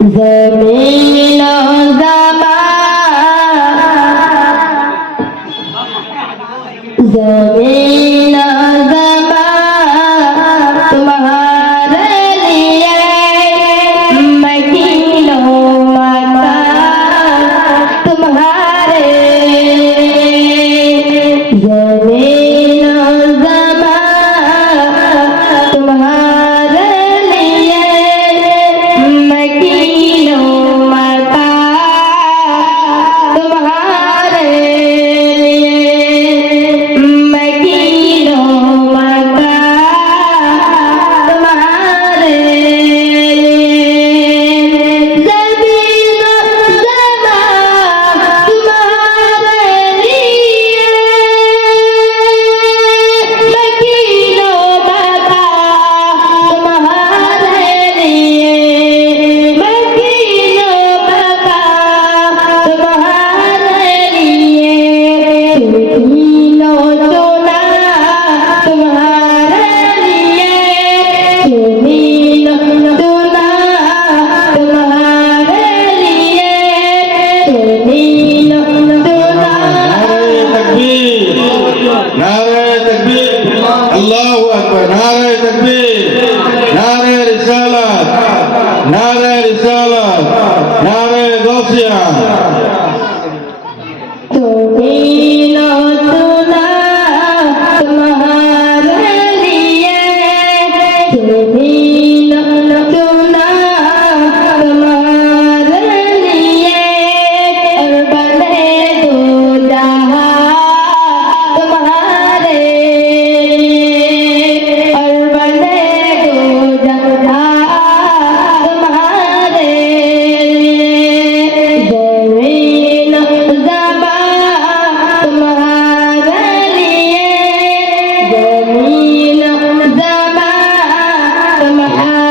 Zameen Zameen Narayana తగ్బీ Lord.